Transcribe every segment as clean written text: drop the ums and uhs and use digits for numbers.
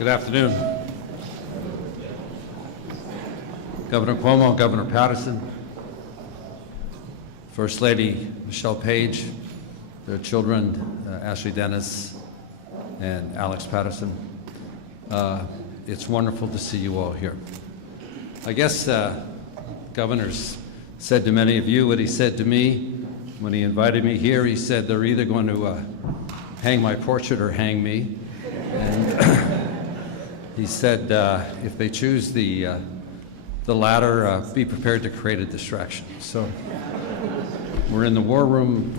Good afternoon. Governor Cuomo, Governor Paterson, First Lady Michelle Page, their children, Ashley Dennis and Alex Paterson. It's wonderful to see you all here. I guess Governor's said to many of you what he said to me when he invited me here. He said they're either going to hang my portrait or hang me. And he said if they choose the latter, be prepared to create a distraction. So we're in the war room,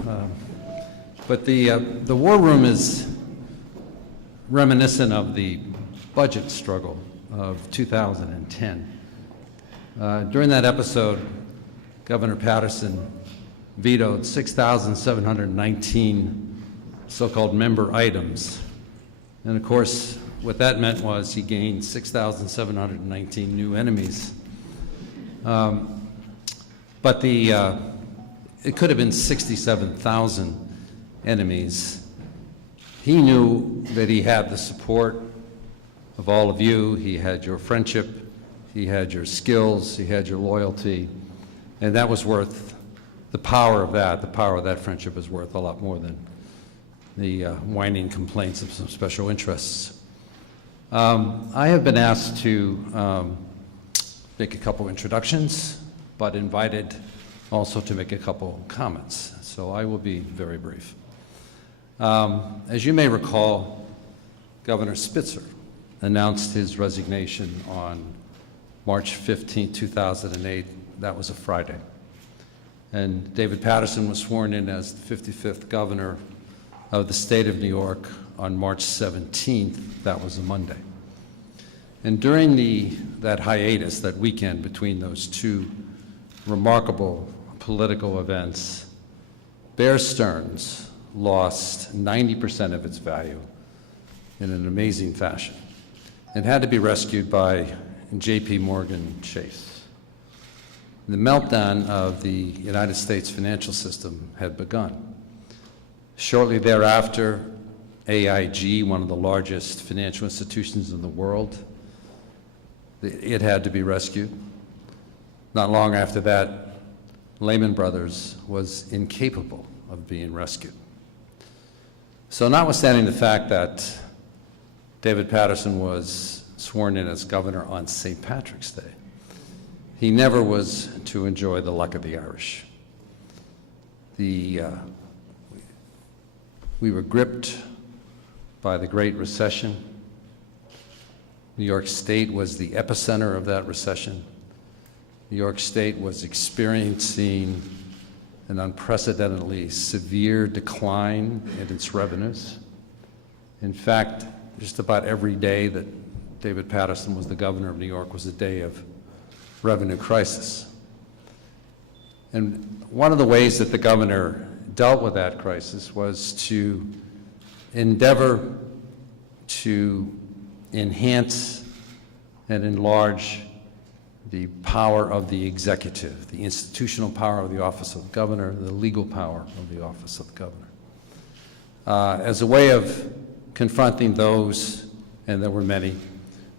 but the war room is reminiscent of the budget struggle of 2010. During that episode, Governor Paterson vetoed 6,719 so-called member items. And of course, what that meant was he gained 6,719 new enemies. But it could have been 67,000 enemies. He knew that he had the support of all of you. He had your friendship, he had your skills, he had your loyalty, and that was worth the power of that. The power of that friendship is worth a lot more than the whining complaints of some special interests. I have been asked to make a couple introductions, but invited also to make a couple comments. So I will be very brief. As you may recall, Governor Spitzer announced his resignation on March 15, 2008. That was a Friday. And David Paterson was sworn in as the 55th governor of the state of New York on March 17th. That was a Monday. And during that hiatus, that weekend between those two remarkable political events, Bear Stearns lost 90% of its value in an amazing fashion and had to be rescued by J.P. Morgan Chase. The meltdown of the United States financial system had begun. Shortly thereafter, AIG, one of the largest financial institutions in the world, it had to be rescued. Not long after that, Lehman Brothers was incapable of being rescued. So notwithstanding the fact that David Paterson was sworn in as governor on St. Patrick's Day, he never was to enjoy the luck of the Irish. We were gripped by the Great Recession. New York State was the epicenter of that recession. New York State was experiencing an unprecedentedly severe decline in its revenues. In fact, just about every day that David Paterson was the governor of New York was a day of revenue crisis. And one of the ways that the governor dealt with that crisis was to endeavor to enhance and enlarge the power of the executive, the institutional power of the office of the governor, the legal power of the office of the governor. As a way of confronting those, and there were many,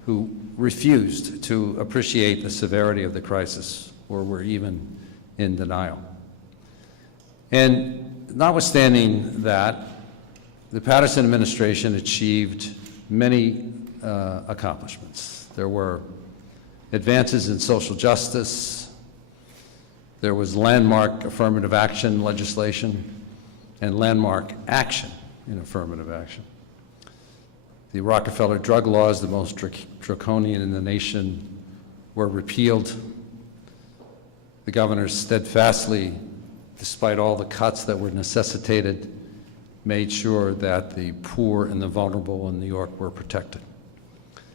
who refused to appreciate the severity of the crisis or were even in denial. And notwithstanding that, the Paterson administration achieved many accomplishments. There were advances in social justice. There was landmark affirmative action legislation and landmark action in affirmative action. The Rockefeller drug laws, the most draconian in the nation, were repealed. The governor steadfastly, despite all the cuts that were necessitated, made sure that the poor and the vulnerable in New York were protected.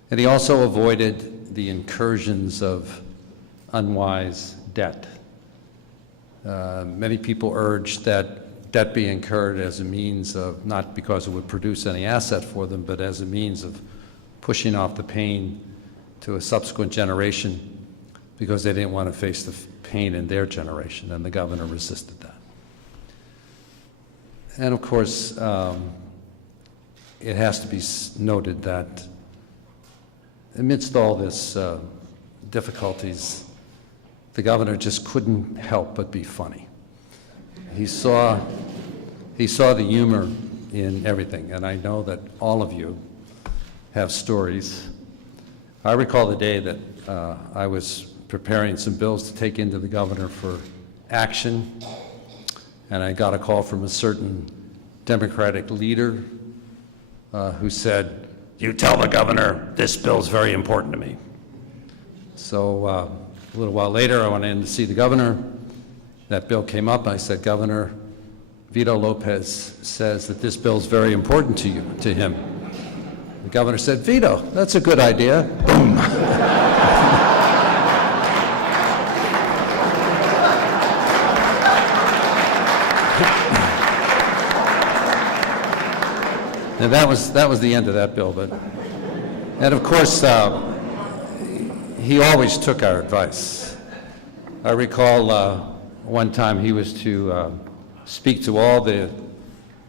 And he also avoided the incursions of unwise debt. Many people urged that debt be incurred as a means of, not because it would produce any asset for them, but as a means of pushing off the pain to a subsequent generation because they didn't want to face the pain in their generation, and the governor resisted that. And of course, it has to be noted that amidst all this difficulties, the governor just couldn't help but be funny. He saw the humor in everything, and I know that all of you have stories. I recall the day that I was preparing some bills to take into the governor for action, and I got a call from a certain Democratic leader who said, "You tell the governor this bill's very important to me." So a little while later, I went in to see the governor. That bill came up. I said, "Governor, Vito Lopez says that this bill's very important to him." The governor said, "Vito, that's a good idea." Boom. And that was the end of that bill. And of course, he always took our advice. I recall one time he was to speak to all the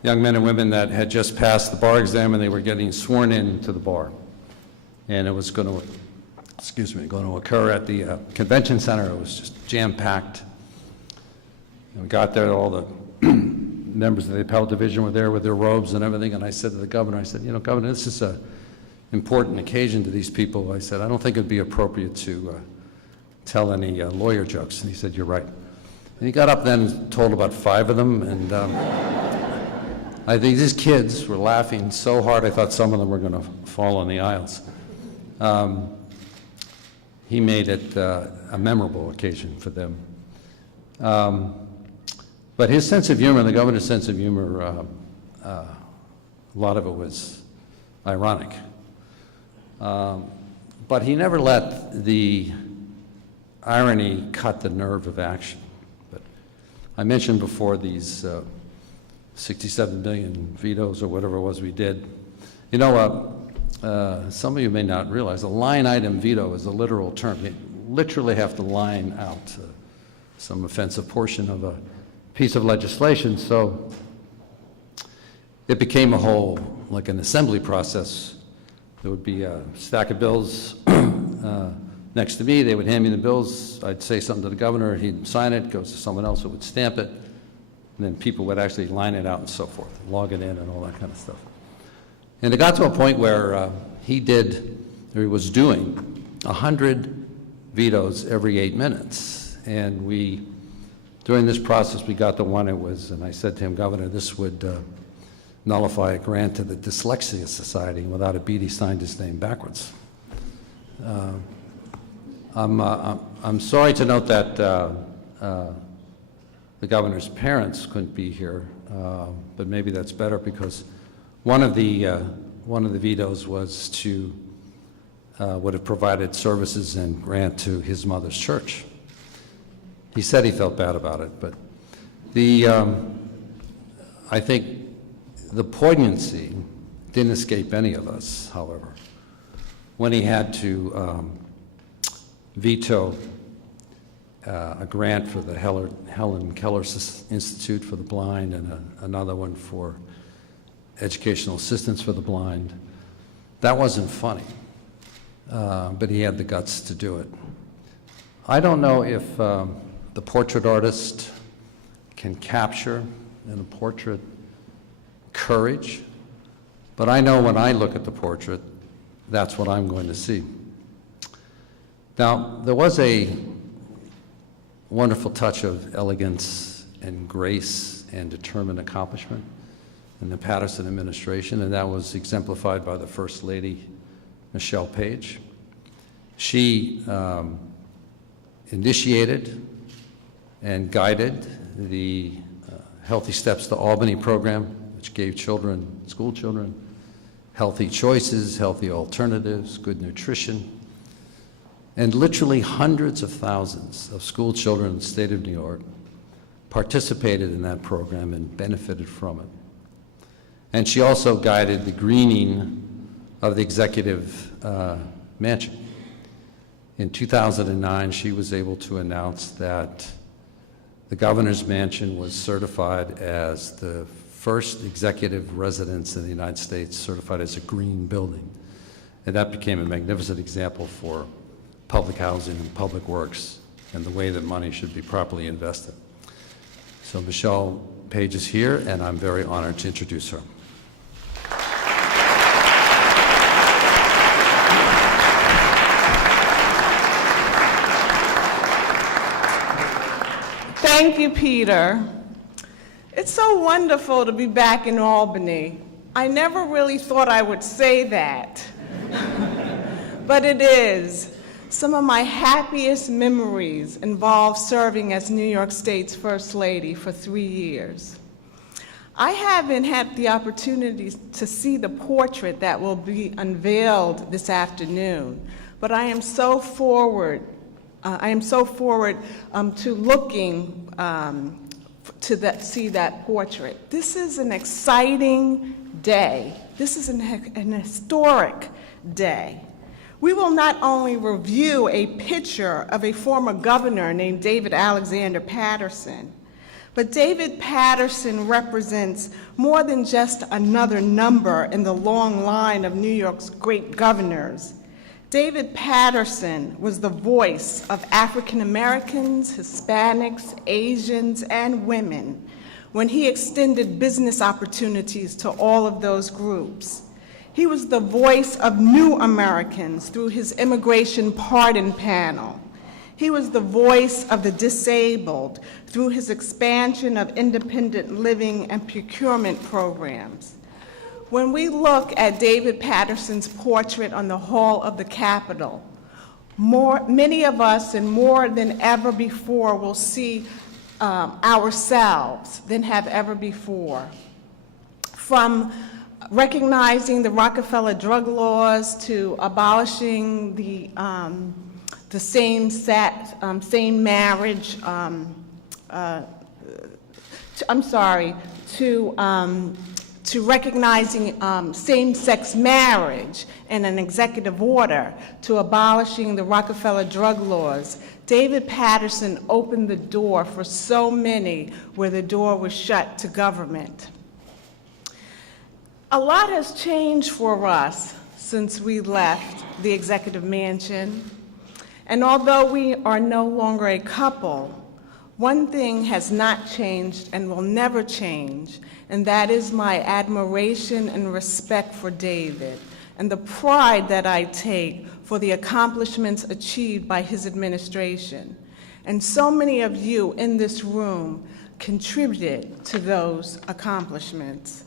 young men and women that had just passed the bar exam and they were getting sworn in to the bar. And it was going to occur at the convention center. It was just jam-packed. And we got there, all the members of the appellate division were there with their robes and everything, and I said to the governor, I said, "You know, Governor, this is an important occasion to these people." I said, "I don't think it'd be appropriate to tell any lawyer jokes." And he said, "You're right." And he got up then and told about 5 of them, and I think these kids were laughing so hard I thought some of them were going to fall on the aisles. He made it a memorable occasion for them. But his sense of humor, the governor's sense of humor, a lot of it was ironic. But he never let the irony cut the nerve of action. But I mentioned before these 67 million vetoes or whatever it was we did. You know, some of you may not realize a line item veto is a literal term. You literally have to line out some offensive portion of a piece of legislation, so it became a whole, like an assembly process. There would be a stack of bills next to me. They would hand me the bills. I'd say something to the governor. He'd sign it, goes to someone else who would stamp it, and then people would actually line it out and so forth, log it in and all that kind of stuff. And it got to a point where he was doing 100 vetoes every 8 minutes, and during this process, we got the one and I said to him, "Governor, this would nullify a grant to the Dyslexia Society." Without a beat, he signed his name backwards. I'm sorry to note that the governor's parents couldn't be here, but maybe that's better because one of the vetoes was would have provided services and grant to his mother's church. He said he felt bad about it, but I think the poignancy didn't escape any of us, however, when he had to veto a grant for the Helen Keller Institute for the Blind and another one for educational assistance for the blind. That wasn't funny, but he had the guts to do it. I don't know if the portrait artist can capture in a portrait courage, but I know when I look at the portrait, that's what I'm going to see. Now, there was a wonderful touch of elegance and grace and determined accomplishment in the Paterson administration, and that was exemplified by the First Lady, Michelle Page. She initiated and guided the Healthy Steps to Albany program, which gave school children, healthy choices, healthy alternatives, good nutrition. And literally hundreds of thousands of school children in the state of New York participated in that program and benefited from it. And she also guided the greening of the executive mansion. In 2009, she was able to announce that the governor's mansion was certified as the first executive residence in the United States certified as a green building. And that became a magnificent example for public housing and public works and the way that money should be properly invested. So Michelle Page is here, and I'm very honored to introduce her. Thank you, Peter. It's so wonderful to be back in Albany. I never really thought I would say that, but it is. Some of my happiest memories involve serving as New York State's First Lady for 3 years. I haven't had the opportunity to see the portrait that will be unveiled this afternoon, but I am so forward to looking to see that portrait. This is an exciting day. This is an historic day. We will not only review a picture of a former governor named David Alexander Paterson, but David Paterson represents more than just another number in the long line of New York's great governors. David Paterson was the voice of African Americans, Hispanics, Asians, and women when he extended business opportunities to all of those groups. He was the voice of new Americans through his immigration pardon panel. He was the voice of the disabled through his expansion of independent living and procurement programs. When we look at David Paterson's portrait on the hall of the Capitol, many of us, and more than ever before, will see ourselves than have ever before. From recognizing the Rockefeller drug laws to abolishing the same marriage, to recognizing same-sex marriage in an executive order, to abolishing the Rockefeller drug laws, David Paterson opened the door for so many where the door was shut to government. A lot has changed for us since we left the executive mansion, and although we are no longer a couple, one thing has not changed and will never change, and that is my admiration and respect for David and the pride that I take for the accomplishments achieved by his administration. And so many of you in this room contributed to those accomplishments.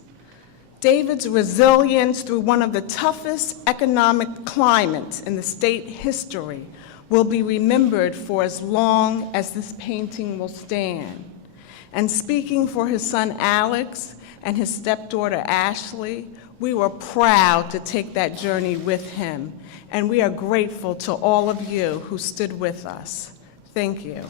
David's resilience through one of the toughest economic climates in the state history will be remembered for as long as this painting will stand. And speaking for his son Alex and his stepdaughter Ashley, we were proud to take that journey with him, and we are grateful to all of you who stood with us. Thank you.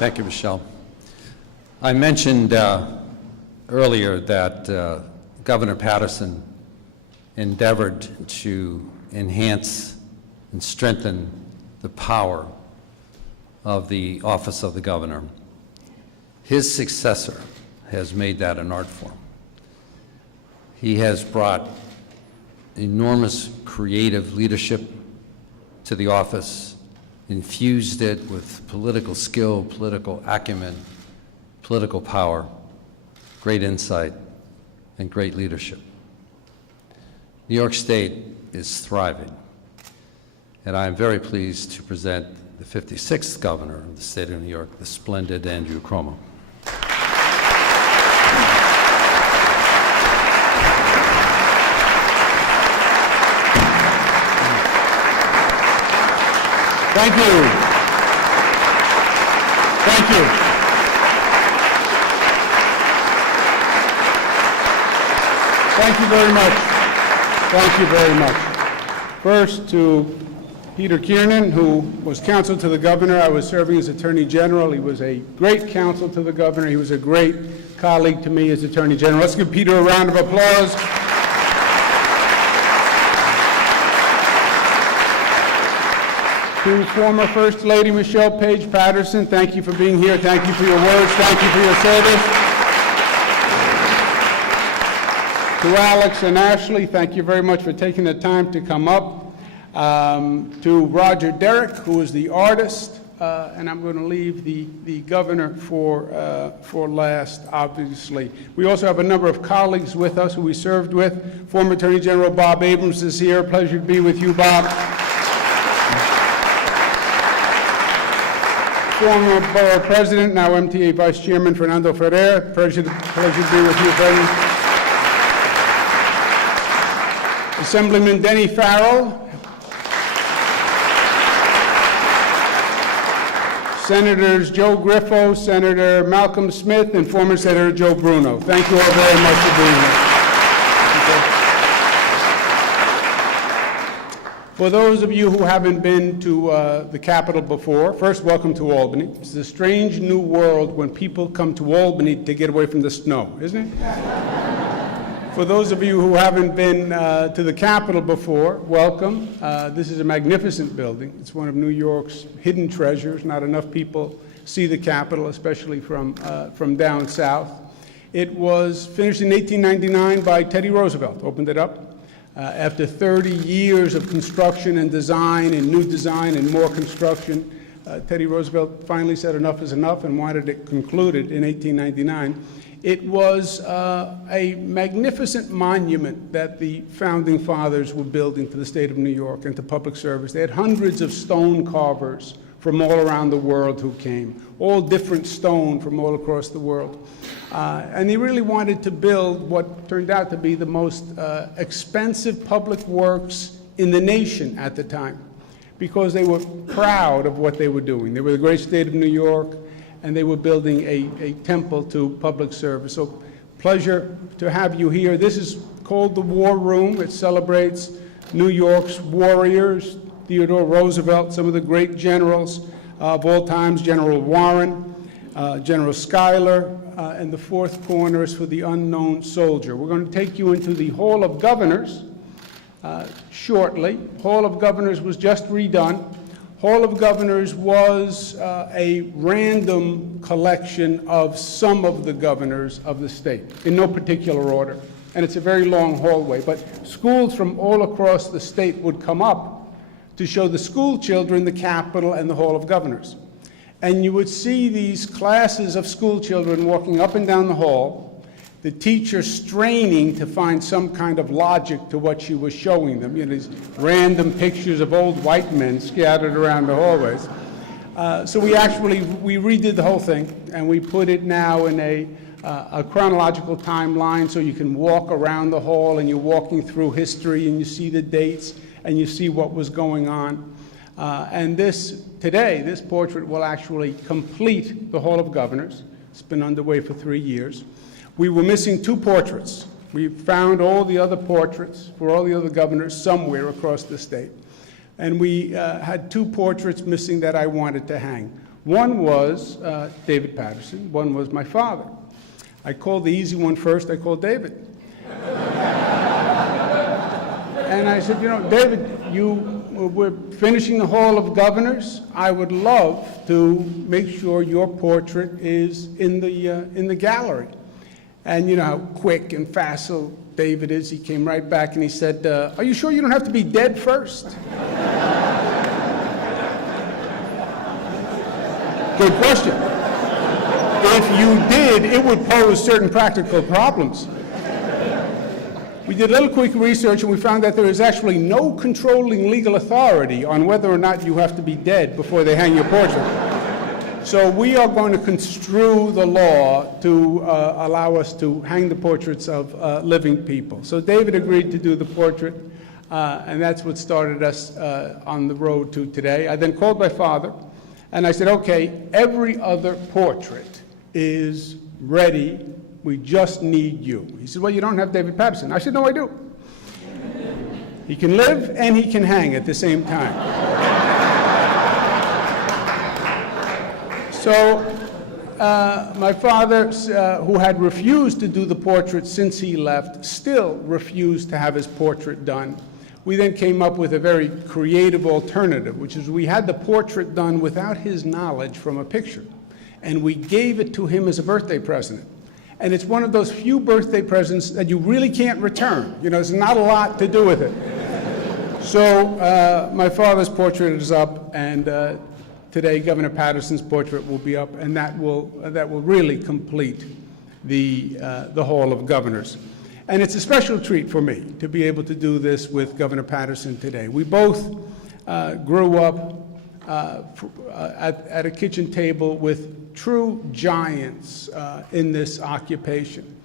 Thank you, Michelle. I mentioned earlier that Governor Paterson endeavored to enhance and strengthen the power of the office of the governor. His successor has made that an art form. He has brought enormous creative leadership to the office, infused it with political skill, political acumen, political power, great insight, and great leadership. New York State is thriving, and I am very pleased to present the 56th governor of the state of New York, the splendid Andrew Cuomo. Thank you. Thank you. Thank you very much. Thank you very much. First, to Peter Kiernan, who was counsel to the governor. I was serving as Attorney General. He was a great counsel to the governor. He was a great colleague to me as Attorney General. Let's give Peter a round of applause. To former First Lady Michelle Page Paterson, thank you for being here. Thank you for your words. Thank you for your service. To Alex and Ashley, thank you very much for taking the time to come up. To Roger Derrick, who is the artist, and I'm going to leave the governor for last, obviously. We also have a number of colleagues with us who we served with. Former Attorney General Bob Abrams is here. Pleasure to be with you, Bob. Former Borough President, now MTA Vice Chairman, Fernando Ferrer. Pleasure to be with you, Fernando. Assemblyman Denny Farrell. Senators Joe Griffo, Senator Malcolm Smith, and former Senator Joe Bruno. Thank you all very much for being here. For those of you who haven't been to the Capitol before, first, welcome to Albany. It's a strange new world when people come to Albany to get away from the snow, isn't it? For those of you who haven't been to the Capitol before, welcome. This is a magnificent building. It's one of New York's hidden treasures. Not enough people see the Capitol, especially from down south. It was finished in 1899 by Teddy Roosevelt, opened it up. After 30 years of construction and design and new design and more construction, Teddy Roosevelt finally said enough is enough and wanted it concluded in 1899. It was a magnificent monument that the founding fathers were building to the state of New York and to public service. They had hundreds of stone carvers from all around the world who came, all different stone from all across the world. And they really wanted to build what turned out to be the most expensive public works in the nation at the time, because they were proud of what they were doing. They were the great state of New York, and they were building a temple to public service. So pleasure to have you here. This is called the War Room. It celebrates New York's warriors, Theodore Roosevelt, some of the great generals of all times, General Warren, General Schuyler, and the fourth corner is for the unknown soldier. We're going to take you into the Hall of Governors shortly. Hall of Governors was just redone. Hall of Governors was a random collection of some of the governors of the state, in no particular order. And it's a very long hallway, but schools from all across the state would come up to show the school children the Capitol and the Hall of Governors. And you would see these classes of school children walking up and down the hall, the teacher straining to find some kind of logic to what she was showing them. You know, these random pictures of old white men scattered around the hallways. So we redid the whole thing, and we put it now in a chronological timeline, so you can walk around the hall and you're walking through history and you see the dates and you see what was going on. And today, this portrait will actually complete the Hall of Governors. It's been underway for 3 years. We were missing 2 portraits. We found all the other portraits for all the other governors somewhere across the state. And we had 2 portraits missing that I wanted to hang. One was David Paterson, one was my father. I called the easy one first, I called David. And I said, you know, David, we're finishing the Hall of Governors. I would love to make sure your portrait is in the gallery. And you know how quick and facile David is. He came right back and he said, are you sure you don't have to be dead first? Good question. If you did, it would pose certain practical problems. We did a little quick research and we found that there is actually no controlling legal authority on whether or not you have to be dead before they hang your portrait. So we are going to construe the law to allow us to hang the portraits of living people. So David agreed to do the portrait, and that's what started us on the road to today. I then called my father and I said, okay, every other portrait is ready. We just need you. He said, well, you don't have David Paterson. I said, no, I do. He can live and he can hang at the same time. So my father, who had refused to do the portrait since he left, still refused to have his portrait done. We then came up with a very creative alternative, which is we had the portrait done without his knowledge from a picture, and we gave it to him as a birthday present. And it's one of those few birthday presents that you really can't return. You know, there's not a lot to do with it. So my father's portrait is up, and today Governor Paterson's portrait will be up, and that will really complete the Hall of Governors. And it's a special treat for me to be able to do this with Governor Paterson today. We both grew up at a kitchen table with true giants in this occupation,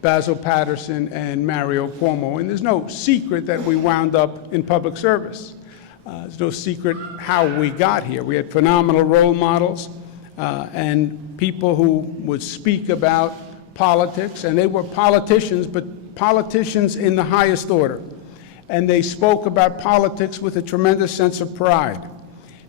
Basil Paterson and Mario Cuomo. And there's no secret that we wound up in public service. There's no secret how we got here. We had phenomenal role models and people who would speak about politics, and they were politicians, but politicians in the highest order. And they spoke about politics with a tremendous sense of pride.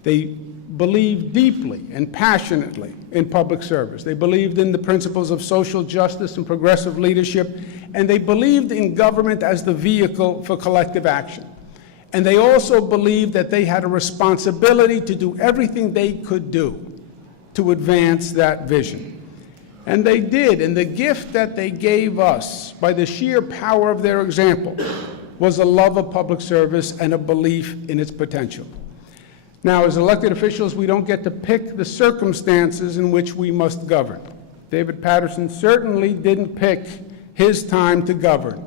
They believed deeply and passionately in public service. They believed in the principles of social justice and progressive leadership, and they believed in government as the vehicle for collective action. And they also believed that they had a responsibility to do everything they could do to advance that vision. And they did, and the gift that they gave us by the sheer power of their example was a love of public service and a belief in its potential. Now, as elected officials, we don't get to pick the circumstances in which we must govern. David Paterson certainly didn't pick his time to govern.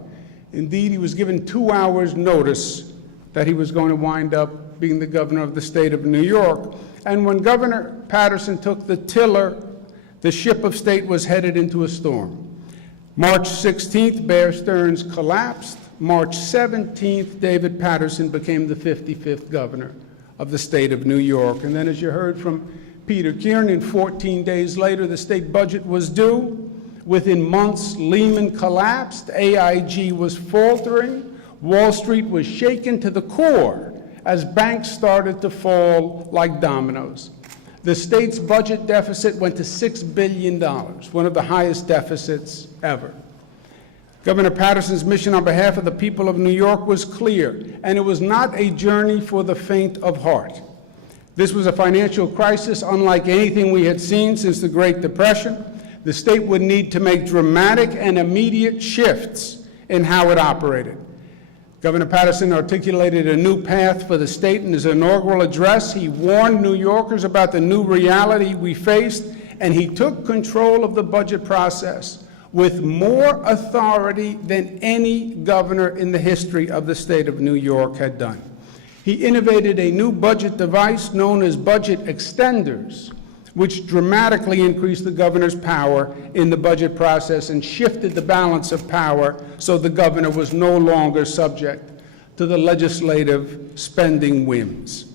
Indeed, he was given 2 hours' notice that he was going to wind up being the governor of the state of New York. And when Governor Paterson took the tiller, the ship of state was headed into a storm. March 16th, Bear Stearns collapsed. March 17th, David Paterson became the 55th governor of the state of New York. And then, as you heard from Peter Kiernan, 14 days later, the state budget was due. Within months, Lehman collapsed, AIG was faltering, Wall Street was shaken to the core as banks started to fall like dominoes. The state's budget deficit went to $6 billion, one of the highest deficits ever. Governor Paterson's mission on behalf of the people of New York was clear, and it was not a journey for the faint of heart. This was a financial crisis unlike anything we had seen since the Great Depression. The state would need to make dramatic and immediate shifts in how it operated. Governor Paterson articulated a new path for the state in his inaugural address. He warned New Yorkers about the new reality we faced, and he took control of the budget process with more authority than any governor in the history of the state of New York had done. He innovated a new budget device known as budget extenders, which dramatically increased the governor's power in the budget process and shifted the balance of power so the governor was no longer subject to the legislative spending whims.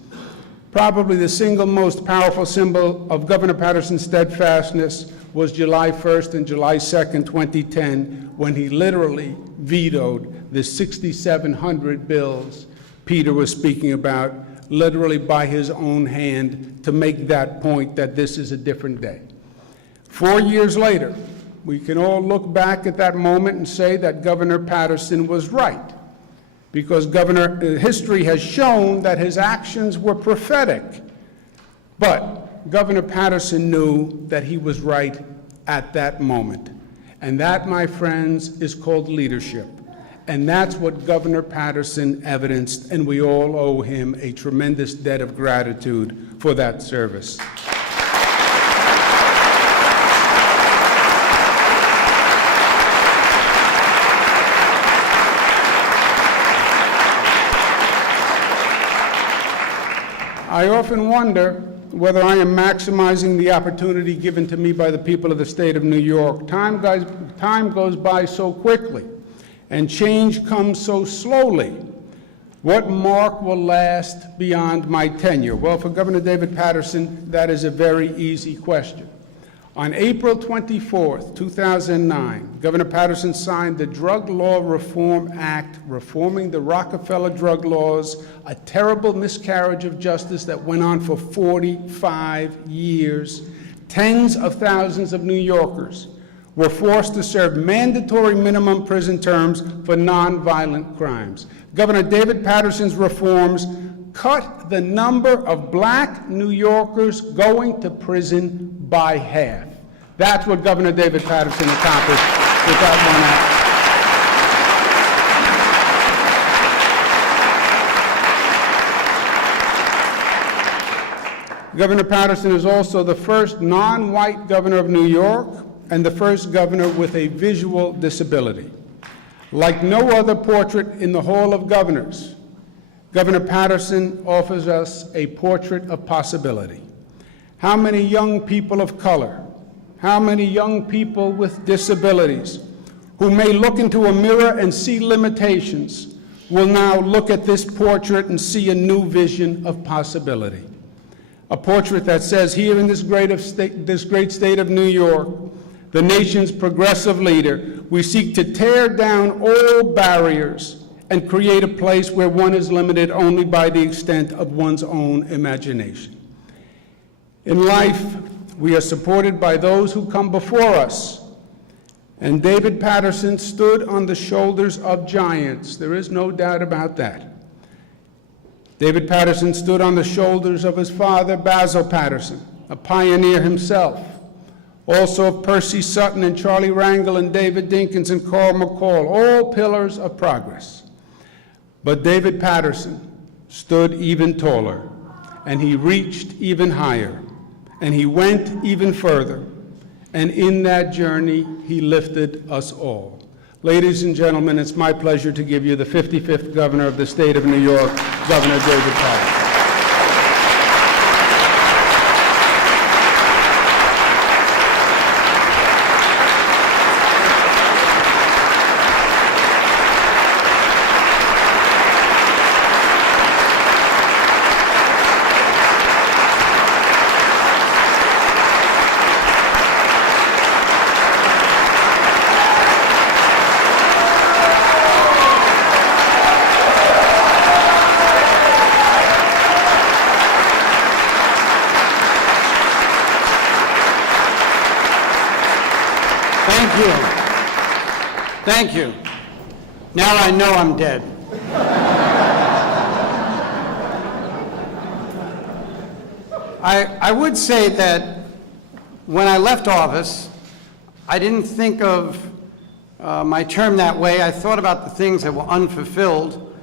Probably the single most powerful symbol of Governor Paterson's steadfastness was July 1st and July 2nd, 2010, when he literally vetoed the 6,700 bills Peter was speaking about, literally by his own hand, to make that point that this is a different day. 4 years later, we can all look back at that moment and say that Governor Paterson was right, because history has shown that his actions were prophetic. But Governor Paterson knew that he was right at that moment. And that, my friends, is called leadership. And that's what Governor Paterson evidenced, and we all owe him a tremendous debt of gratitude for that service. I often wonder whether I am maximizing the opportunity given to me by the people of the state of New York. Time goes by so quickly, and change comes so slowly. What mark will last beyond my tenure? Well, for Governor David Paterson, that is a very easy question. On April 24th, 2009, Governor Paterson signed the Drug Law Reform Act, reforming the Rockefeller drug laws, a terrible miscarriage of justice that went on for 45 years. Tens of thousands of New Yorkers were forced to serve mandatory minimum prison terms for nonviolent crimes. Governor David Paterson's reforms cut the number of black New Yorkers going to prison by half. That's what Governor David Paterson accomplished with that one act. Governor Paterson is also the first non-white governor of New York and the first governor with a visual disability. Like no other portrait in the Hall of Governors, Governor Paterson offers us a portrait of possibility. How many young people of color, how many young people with disabilities who may look into a mirror and see limitations will now look at this portrait and see a new vision of possibility? A portrait that says, here in this great state of New York, the nation's progressive leader, we seek to tear down all barriers and create a place where one is limited only by the extent of one's own imagination. In life, we are supported by those who come before us. And David Paterson stood on the shoulders of giants. There is no doubt about that. David Paterson stood on the shoulders of his father, Basil Paterson, a pioneer himself, also of Percy Sutton and Charlie Rangel and David Dinkins and Carl McCall, all pillars of progress. But David Paterson stood even taller, and he reached even higher, and he went even further, and in that journey, he lifted us all. Ladies and gentlemen, it's my pleasure to give you the 55th governor of the state of New York, Governor David Paterson. Thank you. Now I know I'm dead. I would say that when I left office, I didn't think of my term that way. I thought about the things that were unfulfilled.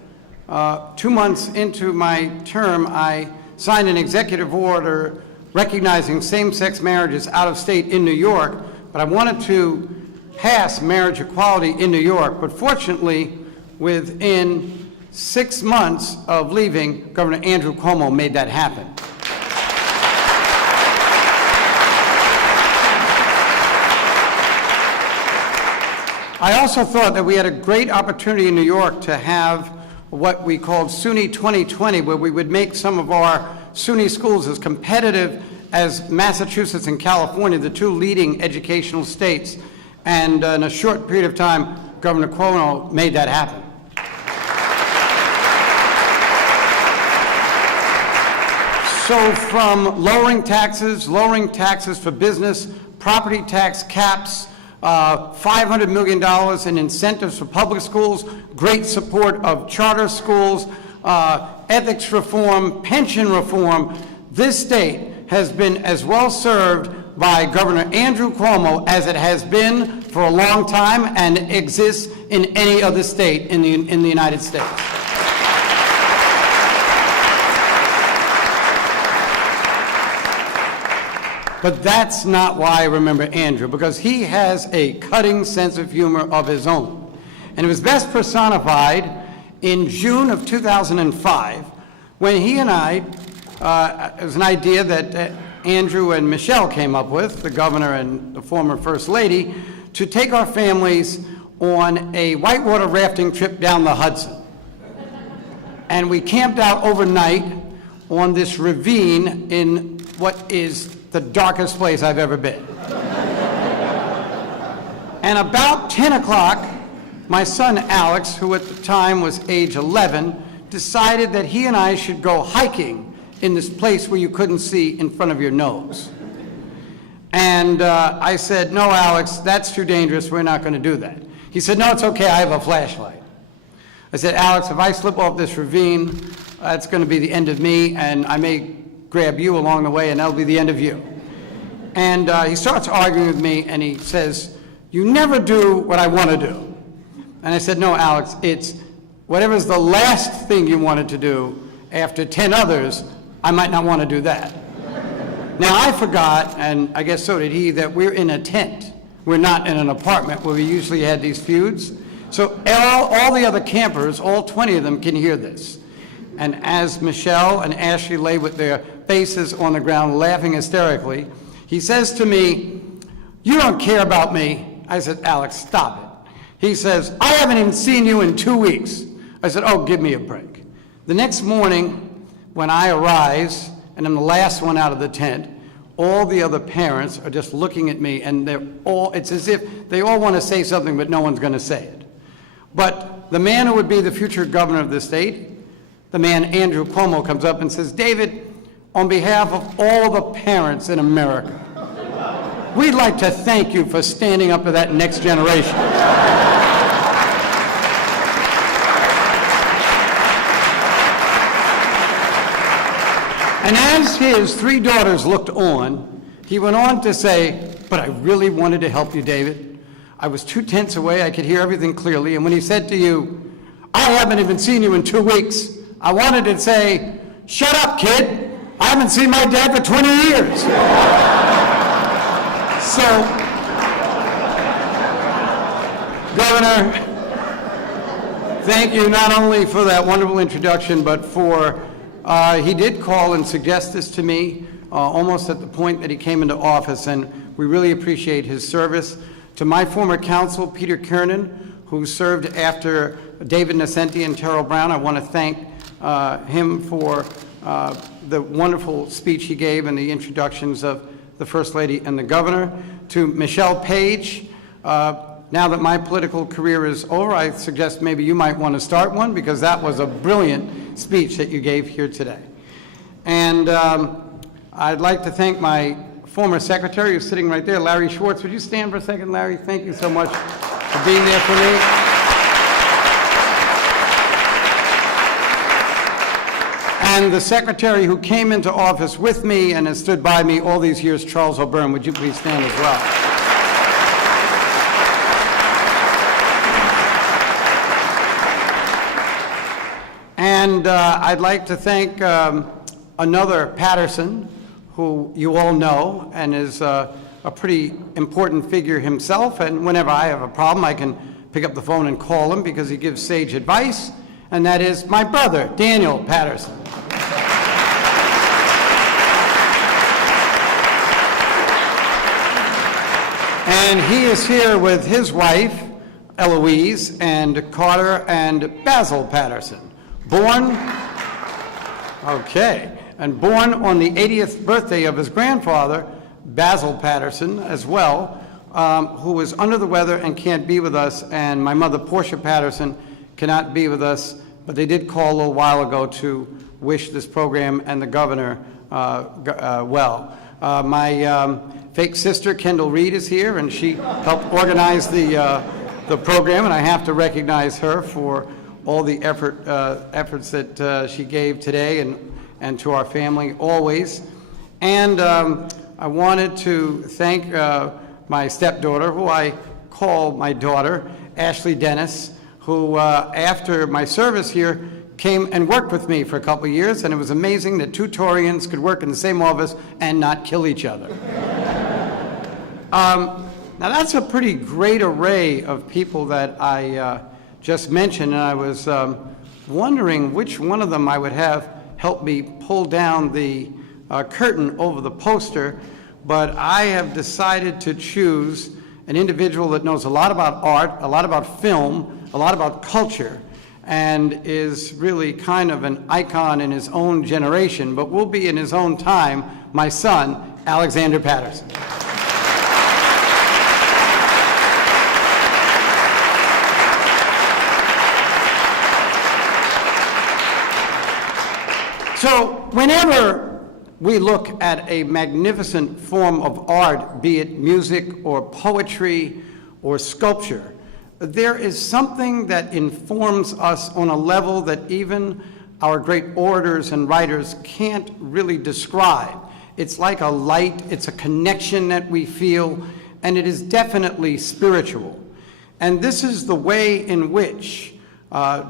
2 months into my term, I signed an executive order recognizing same-sex marriages out of state in New York, but I wanted to pass marriage equality in New York. But fortunately, within 6 months of leaving, Governor Andrew Cuomo made that happen. I also thought that we had a great opportunity in New York to have what we called SUNY 2020, where we would make some of our SUNY schools as competitive as Massachusetts and California, the two leading educational states. And in a short period of time, Governor Cuomo made that happen. So from lowering taxes for business, property tax caps, $500 million in incentives for public schools, great support of charter schools, ethics reform, pension reform, this state has been as well served by Governor Andrew Cuomo as it has been for a long time and exists in any other state in the United States. But that's not why I remember Andrew, because he has a cutting sense of humor of his own. And it was best personified in June of 2005, when he and I, it was an idea that Andrew and Michelle came up with, the governor and the former first lady, to take our families on a whitewater rafting trip down the Hudson. And we camped out overnight on this ravine in what is the darkest place I've ever been. And about 10 o'clock, my son Alex, who at the time was age 11, decided that he and I should go hiking in this place where you couldn't see in front of your nose. And I said, no, Alex, that's too dangerous. We're not going to do that. He said, no, it's okay. I have a flashlight. I said, Alex, if I slip off this ravine, that's going to be the end of me, and I may grab you along the way, and that'll be the end of you. And he starts arguing with me, and he says, you never do what I want to do. And I said, no, Alex, it's whatever's the last thing you wanted to do after 10 others, I might not want to do that. Now, I forgot, and I guess so did he, that we're in a tent. We're not in an apartment where we usually had these feuds. So all the other campers, all 20 of them, can hear this. And as Michelle and Ashley lay with their faces on the ground laughing hysterically, he says to me, you don't care about me. I said, Alex, stop it. He says, I haven't even seen you in 2 weeks. I said, oh, give me a break. The next morning, when I arise, and I'm the last one out of the tent, all the other parents are just looking at me, and it's as if they all want to say something, but no one's going to say it. But the man who would be the future governor of the state, the man Andrew Cuomo, comes up and says, David, on behalf of all the parents in America, we'd like to thank you for standing up to that next generation. And as his 3 daughters looked on, he went on to say, but I really wanted to help you, David. I was 2 tents away, I could hear everything clearly, and when he said to you, I haven't even seen you in 2 weeks, I wanted to say, shut up, kid. I haven't seen my dad for 20 years. So, Governor, thank you not only for that wonderful introduction, but for, he did call and suggest this to me almost at the point that he came into office, and we really appreciate his service. To my former counsel, Peter Kernan, who served after David Nascenti and Terrell Brown, I want to thank him for the wonderful speech he gave and the introductions of the First Lady and the Governor. To Michelle Page, now that my political career is over, I suggest maybe you might want to start one, because that was a brilliant speech that you gave here today. And I'd like to thank my former secretary, who's sitting right there, Larry Schwartz. Would you stand for a second, Larry? Thank you so much for being there for me. And the secretary who came into office with me and has stood by me all these years, Charles O'Byrne. Would you please stand as well? And I'd like to thank another Paterson, who you all know, and is a pretty important figure himself. And whenever I have a problem, I can pick up the phone and call him, because he gives sage advice. And that is my brother, Daniel Paterson. And he is here with his wife, Eloise, and Carter and Basil Paterson. Born on the 80th birthday of his grandfather, Basil Paterson, as well, who is under the weather and can't be with us, and my mother, Portia Paterson, cannot be with us, but they did call a little while ago to wish this program and the governor well. My fake sister, Kendall Reed, is here, and she helped organize the program, and I have to recognize her for all the efforts that she gave today and to our family always. And I wanted to thank my stepdaughter, who I call my daughter, Ashley Dennis, who after my service here came and worked with me for a couple of years, and it was amazing that 2 Taurians could work in the same office and not kill each other. Now that's a pretty great array of people that I just mentioned, and I was wondering which one of them I would have help me pull down the curtain over the poster, but I have decided to choose an individual that knows a lot about art, a lot about film, a lot about culture, and is really kind of an icon in his own generation, but will be in his own time, my son, Alexander Paterson. So whenever we look at a magnificent form of art, be it music or poetry or sculpture, there is something that informs us on a level that even our great orators and writers can't really describe. It's like a light, it's a connection that we feel, and it is definitely spiritual. And this is the way in which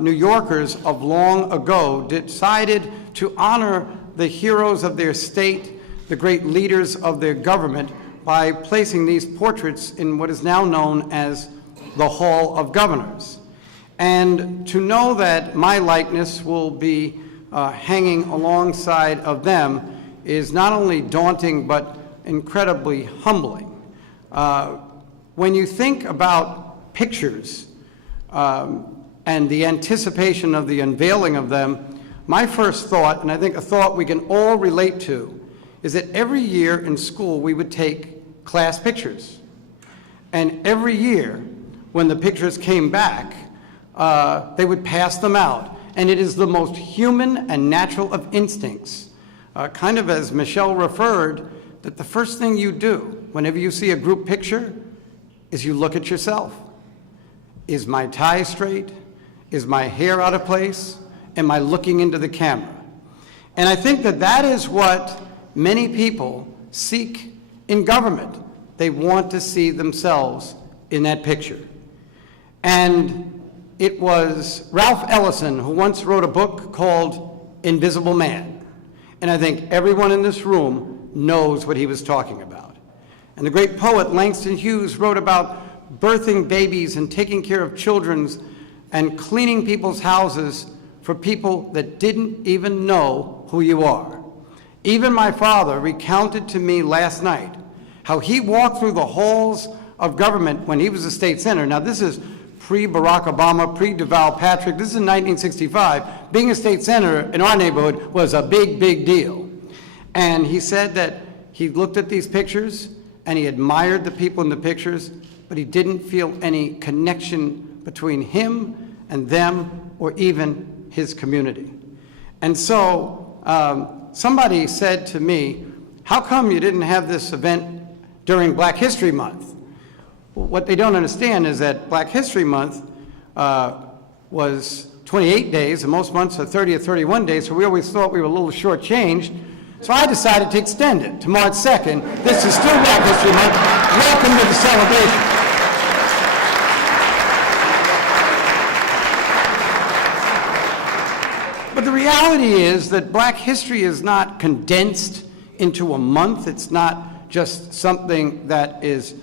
New Yorkers of long ago decided to honor the heroes of their state, the great leaders of their government, by placing these portraits in what is now known as the Hall of Governors. And to know that my likeness will be hanging alongside of them is not only daunting but incredibly humbling. When you think about pictures and the anticipation of the unveiling of them, my first thought, and I think a thought we can all relate to, is that every year in school we would take class pictures. And every year when the pictures came back, they would pass them out. And it is the most human and natural of instincts, kind of as Michelle referred, that the first thing you do whenever you see a group picture is you look at yourself. Is my tie straight? Is my hair out of place? Am I looking into the camera? And I think that that is what many people seek in government. They want to see themselves in that picture. And it was Ralph Ellison who once wrote a book called Invisible Man. And I think everyone in this room knows what he was talking about. And the great poet Langston Hughes wrote about birthing babies and taking care of children and cleaning people's houses for people that didn't even know who you are. Even my father recounted to me last night how he walked through the halls of government when he was a state senator. Now this is pre-Barack Obama, pre-Deval Patrick. This is in 1965. Being a state senator in our neighborhood was a big, big deal. And he said that he looked at these pictures and he admired the people in the pictures, but he didn't feel any connection between him and them or even his community. And so somebody said to me, how come you didn't have this event during Black History Month? Well, what they don't understand is that Black History Month was 28 days, and most months are 30 or 31 days, so we always thought we were a little shortchanged. So I decided to extend it to March 2nd. This is still Black History Month. Welcome to the celebration. But the reality is that Black history is not condensed into a month. It's not just something that is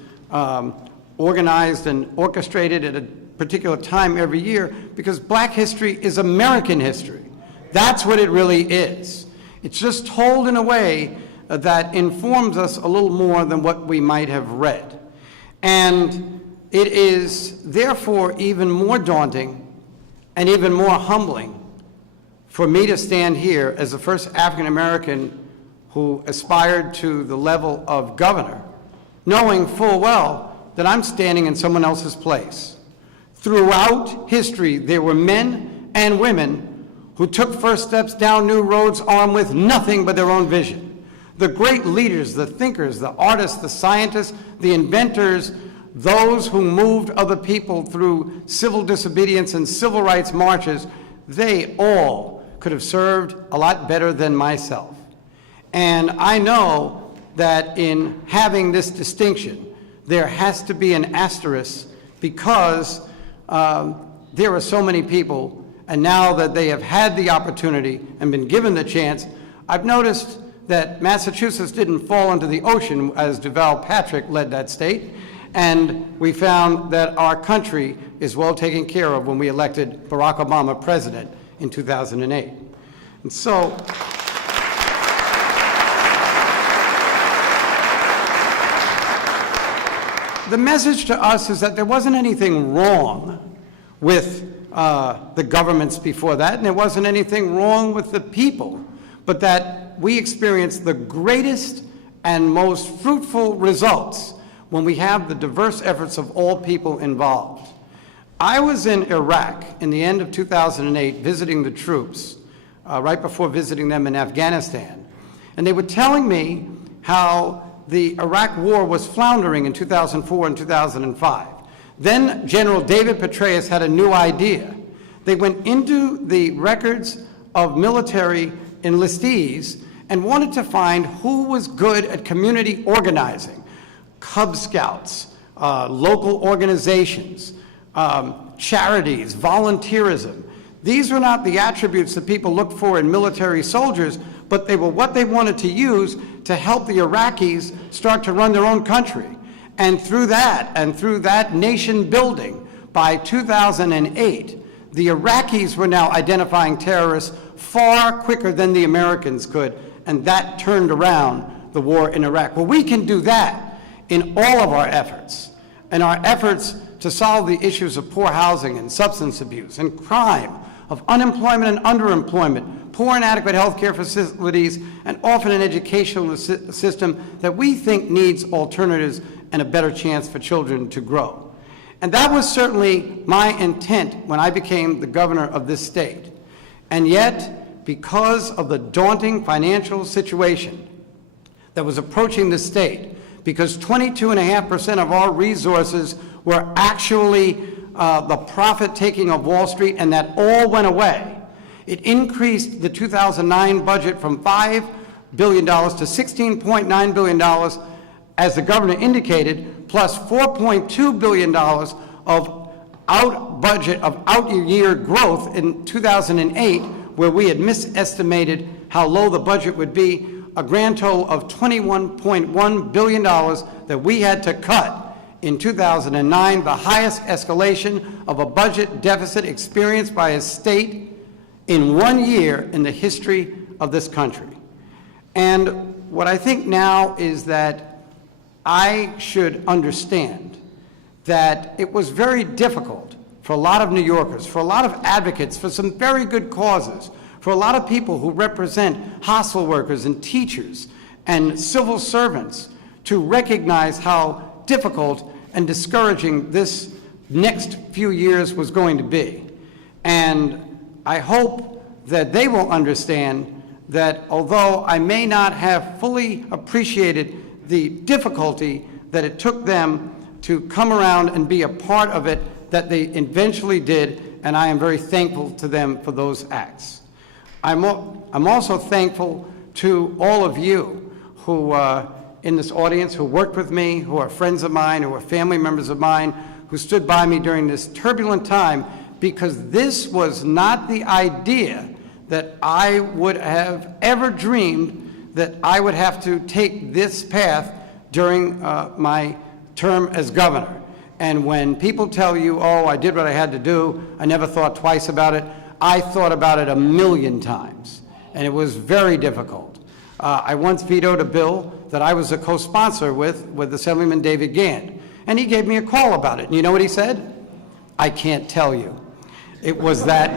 organized and orchestrated at a particular time every year, because Black history is American history. That's what it really is. It's just told in a way that informs us a little more than what we might have read. And it is therefore even more daunting and even more humbling for me to stand here as the first African American who aspired to the level of governor, knowing full well that I'm standing in someone else's place. Throughout history, there were men and women who took first steps down new roads armed with nothing but their own vision. The great leaders, the thinkers, the artists, the scientists, the inventors, those who moved other people through civil disobedience and civil rights marches, they all could have served a lot better than myself. And I know that in having this distinction, there has to be an asterisk, because there are so many people, and now that they have had the opportunity and been given the chance, I've noticed that Massachusetts didn't fall into the ocean as Deval Patrick led that state, and we found that our country is well taken care of when we elected Barack Obama president in 2008. And so, the message to us is that there wasn't anything wrong with the governments before that, and there wasn't anything wrong with the people, but that we experienced the greatest and most fruitful results when we have the diverse efforts of all people involved. I was in Iraq in the end of 2008 visiting the troops, right before visiting them in Afghanistan. And they were telling me how the Iraq War was floundering in 2004 and 2005. Then General David Petraeus had a new idea. They went into the records of military enlistees and wanted to find who was good at community organizing, Cub Scouts, local organizations, charities, volunteerism. These were not the attributes that people look for in military soldiers, but they were what they wanted to use to help the Iraqis start to run their own country. And through that nation building, by 2008, the Iraqis were now identifying terrorists far quicker than the Americans could, and that turned around the war in Iraq. Well, we can do that in all of our efforts, and our efforts to solve the issues of poor housing and substance abuse and crime, of unemployment and underemployment, poor and inadequate health care facilities, and often an educational system that we think needs alternatives and a better chance for children to grow. And that was certainly my intent when I became the governor of this state. And yet, because of the daunting financial situation that was approaching the state, because 22.5% of our resources were actually the profit-taking of Wall Street, and that all went away, it increased the 2009 budget from $5 billion to $16.9 billion, as the governor indicated, plus $4.2 billion of out-year growth in 2008, where we had misestimated how low the budget would be, a grand total of $21.1 billion that we had to cut in 2009, the highest escalation of a budget deficit experienced by a state in 1 year in the history of this country. And what I think now is that I should understand that it was very difficult for a lot of New Yorkers, for a lot of advocates, for some very good causes, for a lot of people who represent hospital workers and teachers and civil servants to recognize how difficult and discouraging this next few years was going to be. And I hope that they will understand that although I may not have fully appreciated the difficulty that it took them to come around and be a part of it, that they eventually did, and I am very thankful to them for those acts. I'm also thankful to all of you who in this audience, who worked with me, who are friends of mine, who are family members of mine, who stood by me during this turbulent time, because this was not the idea that I would have ever dreamed that I would have to take this path during my term as governor. And when people tell you, oh, I did what I had to do, I never thought twice about it, I thought about it 1,000,000 times, and it was very difficult. I once vetoed a bill that I was a co-sponsor with Assemblyman David Gant, and he gave me a call about it. And you know what he said? I can't tell you. It was that.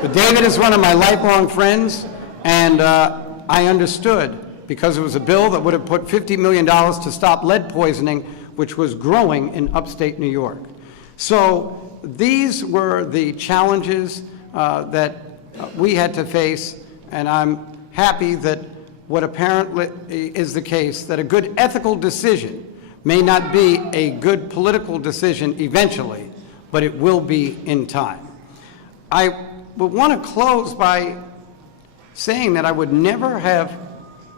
But David is one of my lifelong friends, and I understood, because it was a bill that would have put $50 million to stop lead poisoning, which was growing in upstate New York. So these were the challenges that we had to face, and I'm happy that what apparently is the case, that a good ethical decision may not be a good political decision eventually, but it will be in time. I would want to close by saying that I would never have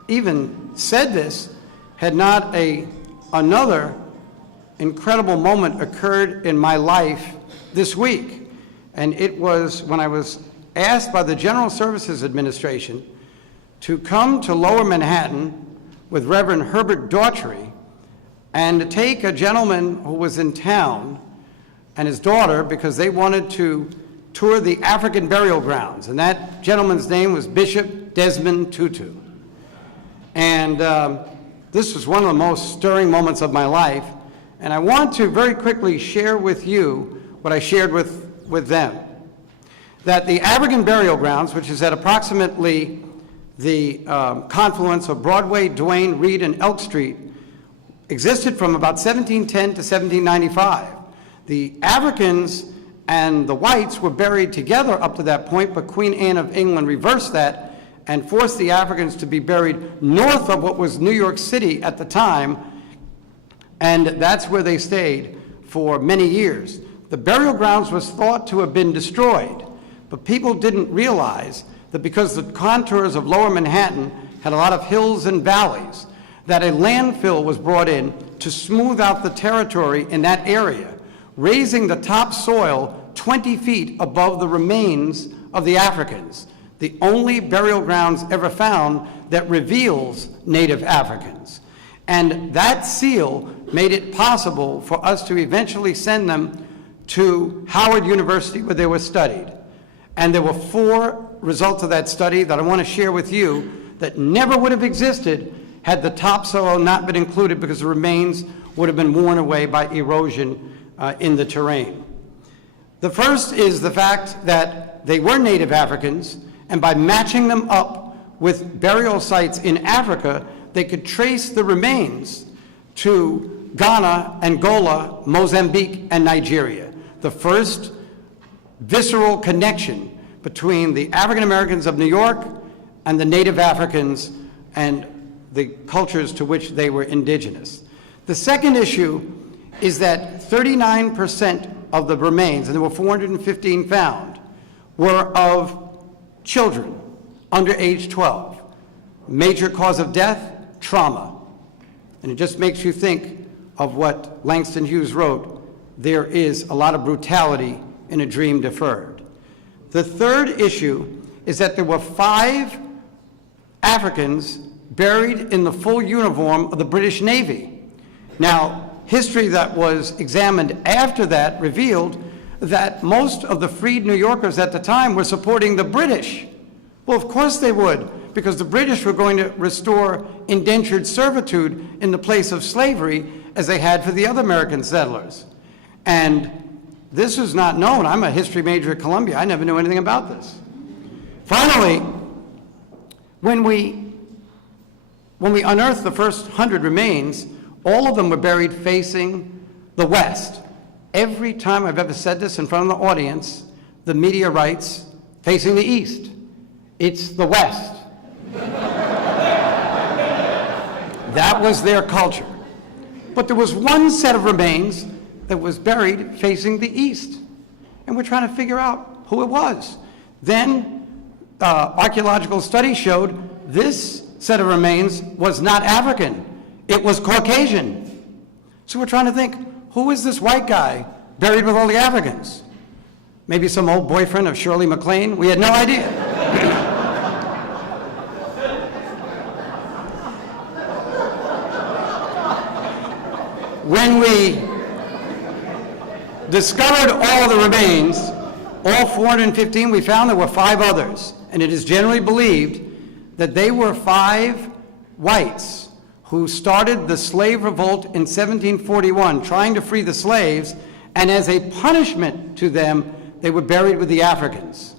even said this had not another incredible moment occurred in my life this week. And it was when I was asked by the General Services Administration to come to Lower Manhattan with Reverend Herbert Daughtry and to take a gentleman who was in town and his daughter, because they wanted to tour the African burial grounds. And that gentleman's name was Bishop Desmond Tutu. And this was one of the most stirring moments of my life. And I want to very quickly share with you what I shared with them. That the African burial grounds, which is at approximately the confluence of Broadway, Duane, Reed, and Elk Street, existed from about 1710 to 1795. The Africans and the whites were buried together up to that point, but Queen Anne of England reversed that and forced the Africans to be buried north of what was New York City at the time, and that's where they stayed for many years. The burial grounds was thought to have been destroyed, but people didn't realize that because the contours of lower Manhattan had a lot of hills and valleys, that a landfill was brought in to smooth out the territory in that area, raising the topsoil 20 feet above the remains of the Africans, the only burial grounds ever found that reveals native Africans. And that seal made it possible for us to eventually send them to Howard University, where they were studied. And there were 4 results of that study that I want to share with you that never would have existed had the topsoil not been included, because the remains would have been worn away by erosion in the terrain. The first is the fact that they were native Africans, and by matching them up with burial sites in Africa, they could trace the remains to Ghana, Angola, Mozambique, and Nigeria. The first visceral connection between the African Americans of New York and the native Africans and the cultures to which they were indigenous. The second issue is that 39% of the remains, and there were 415 found, were of children under age 12. Major cause of death, trauma. And it just makes you think of what Langston Hughes wrote, there is a lot of brutality in a dream deferred. The third issue is that there were 5 Africans buried in the full uniform of the British Navy. Now, history that was examined after that revealed that most of the freed New Yorkers at the time were supporting the British. Well, of course they would, because the British were going to restore indentured servitude in the place of slavery as they had for the other American settlers. And this is not known. I'm a history major at Columbia. I never knew anything about this. Finally, when we unearthed the first 100 remains, all of them were buried facing the west. Every time I've ever said this in front of the audience, the media writes, facing the east. It's the west. That was their culture. But there was one set of remains that was buried facing the east. And we're trying to figure out who it was. Then archaeological studies showed this set of remains was not African. It was Caucasian. So we're trying to think, who is this white guy buried with all the Africans? Maybe some old boyfriend of Shirley MacLaine? We had no idea. When we discovered all the remains, all 415, we found there were 5 others. And it is generally believed that they were 5 whites who started the slave revolt in 1741, trying to free the slaves, and as a punishment to them, they were buried with the Africans.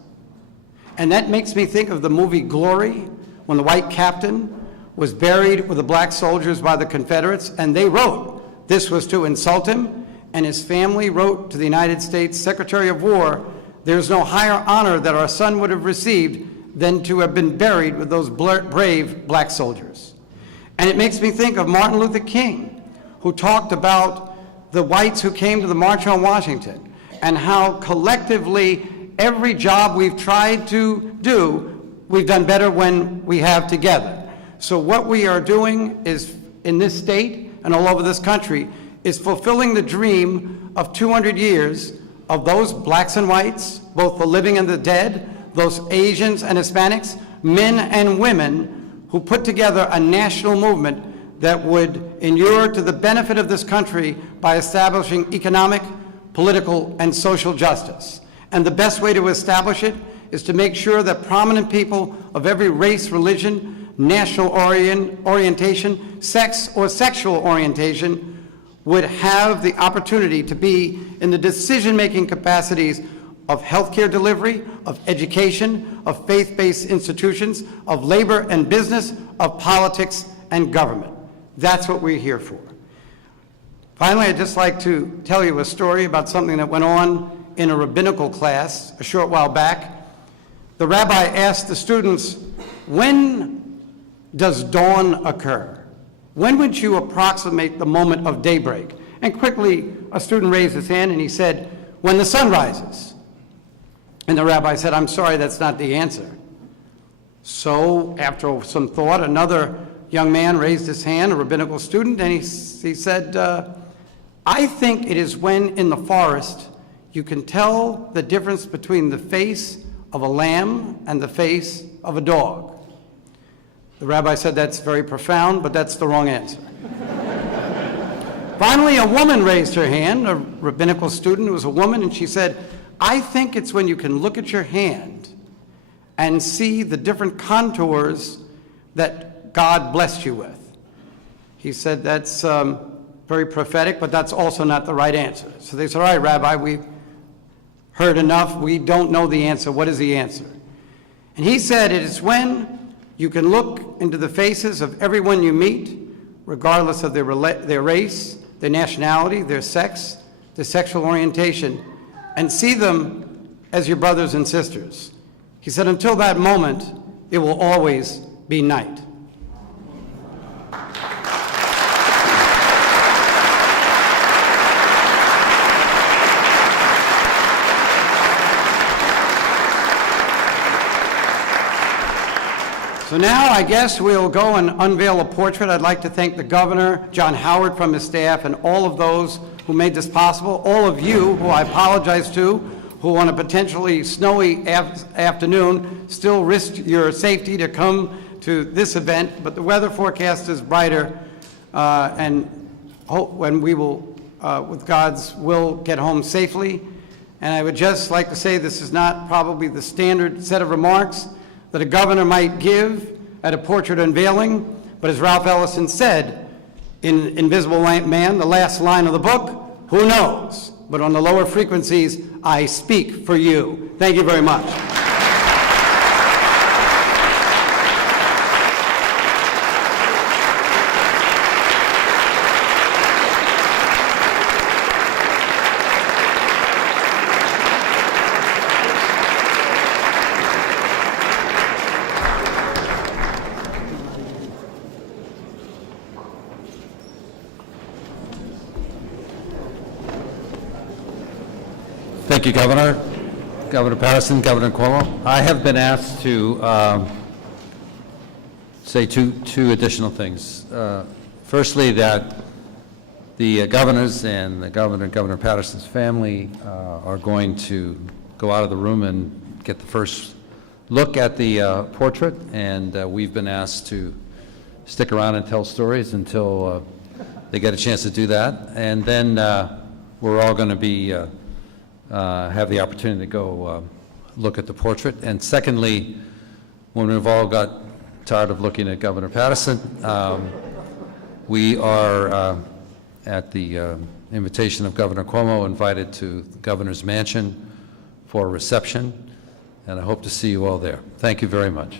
And that makes me think of the movie Glory, when the white captain was buried with the black soldiers by the Confederates, and they wrote this was to insult him, and his family wrote to the United States Secretary of War, there's no higher honor that our son would have received than to have been buried with those brave black soldiers. And it makes me think of Martin Luther King, who talked about the whites who came to the March on Washington, and how collectively every job we've tried to do, we've done better when we have together. So what we are doing is, in this state and all over this country, is fulfilling the dream of 200 years of those blacks and whites, both the living and the dead, those Asians and Hispanics, men and women who put together a national movement that would inure to the benefit of this country by establishing economic, political, and social justice. And the best way to establish it is to make sure that prominent people of every race, religion, national orientation, sex, or sexual orientation would have the opportunity to be in the decision-making capacities of healthcare delivery, of education, of faith-based institutions, of labor and business, of politics and government. That's what we're here for. Finally, I'd just like to tell you a story about something that went on in a rabbinical class a short while back. The rabbi asked the students, when does dawn occur? When would you approximate the moment of daybreak? And quickly, a student raised his hand and he said, when the sun rises. And the rabbi said, I'm sorry, that's not the answer. So after some thought, another young man raised his hand, a rabbinical student, and he said, I think it is when in the forest you can tell the difference between the face of a lamb and the face of a dog. The rabbi said, that's very profound, but that's the wrong answer. Finally, a woman raised her hand, a rabbinical student who was a woman, and she said, I think it's when you can look at your hand and see the different contours that God blessed you with. He said, that's very prophetic, but that's also not the right answer. So they said, all right, Rabbi, we've heard enough. We don't know the answer. What is the answer? And he said, it is when you can look into the faces of everyone you meet, regardless of their race, their nationality, their sex, their sexual orientation, and see them as your brothers and sisters. He said, until that moment, it will always be night. So now I guess we'll go and unveil a portrait. I'd like to thank the governor, John Howard from his staff, and all of those who made this possible, all of you who I apologize to, who on a potentially snowy afternoon still risked your safety to come to this event, but the weather forecast is brighter, and when we will, with God's will, get home safely. And I would just like to say this is not probably the standard set of remarks that a governor might give at a portrait unveiling, but as Ralph Ellison said in Invisible Man, the last line of the book, who knows? But on the lower frequencies, I speak for you. Thank you very much. Thank you, Governor. Governor Paterson, Governor Cuomo. I have been asked to say two additional things. Firstly, that the governors and the governor and Governor Paterson's family are going to go out of the room and get the first look at the portrait, and we've been asked to stick around and tell stories until they get a chance to do that. And then we're all going to be have the opportunity to go look at the portrait. And secondly, when we've all got tired of looking at Governor Paterson, we are, at the invitation of Governor Cuomo, invited to the Governor's Mansion for a reception, and I hope to see you all there. Thank you very much.